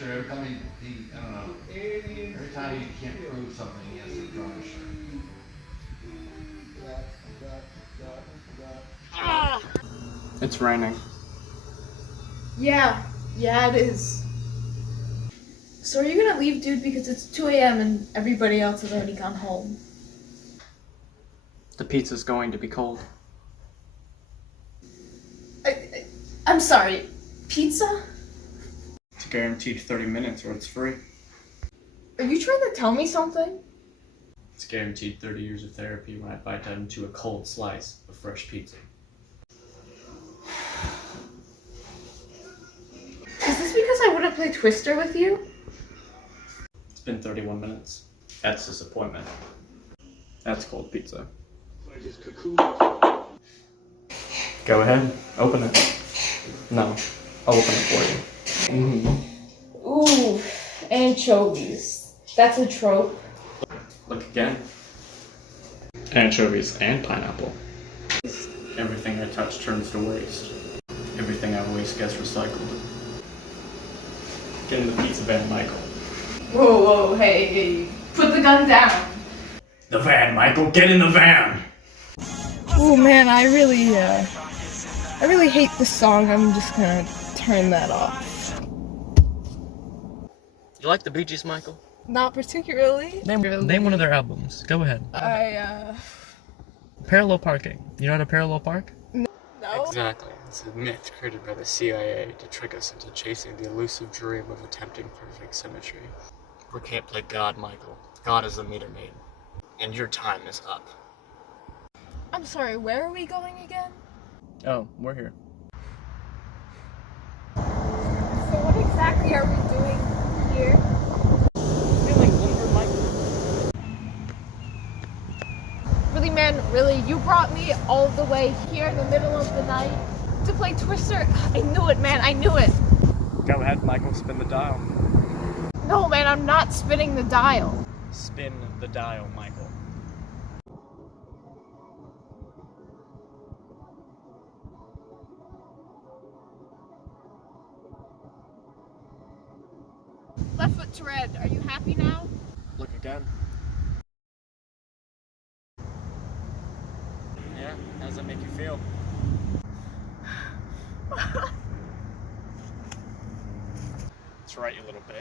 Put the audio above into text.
Every time I don't know, every time he can't prove something, he has to draw a shirt. It's raining. Yeah, it is. So are you gonna leave, dude, because it's 2 a.m. and everybody else has already gone home? The pizza's going to be cold. I'm sorry, pizza? It's guaranteed 30 minutes or it's free. Are you trying to tell me something? It's guaranteed 30 years of therapy when I bite down into a cold slice of fresh pizza. Is this because I wouldn't play Twister with you? It's been 31 minutes. That's disappointment. That's cold pizza. Go ahead, open it. No, I'll open it for you. Ooh, anchovies. That's a trope. Look again. Anchovies and pineapple. Everything I touch turns to waste. Everything I waste gets recycled. Get in the pizza van, Michael. Whoa, hey, put the gun down. The van, Michael, get in the van! Oh man, I really hate this song. I'm just gonna turn that off. You like the Bee Gees, Michael? Not particularly. Name one of their albums. Go ahead. Parallel parking. You know how to parallel park? No. Exactly. It's a myth created by the CIA to trick us into chasing the elusive dream of attempting perfect symmetry. We can't play God, Michael. God is the meter maid. And your time is up. I'm sorry, where are we going again? Oh, we're here. So what exactly are we doing here? Feeling Bloomberg, Michael? Really, man, really? You brought me all the way here in the middle of the night to play Twister? I knew it, man, I knew it. Go ahead, Michael. Spin the dial. No, man, I'm not spinning the dial. Spin the dial, Michael. Left foot to red. Are you happy now? Look again. Yeah, how does that make you feel? That's right, you little bitch.